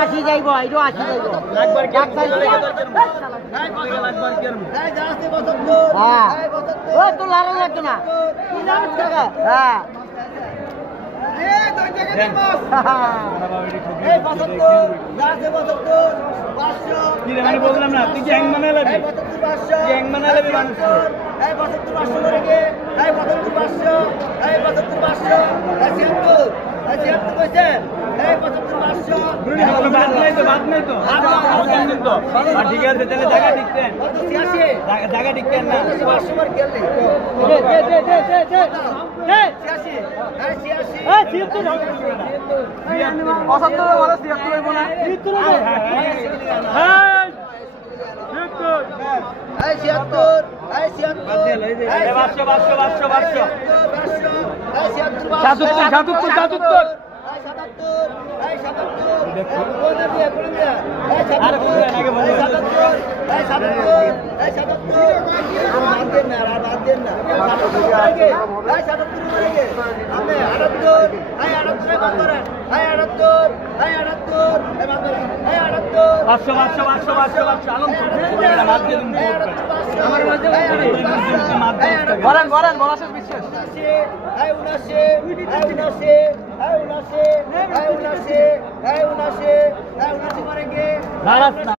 80 যাইব, এটা 80 যাইব। হ্যাঁ, ও তো লাড়া লাগতো না। হ্যাঁ, বললাম না তুই গ্যাং বানালাবি, গ্যাং বানালাবি মানুষ। ঠিক আছে তাহলে জায়গা টিকতেন, জায়গা টিকতেন না। বলেন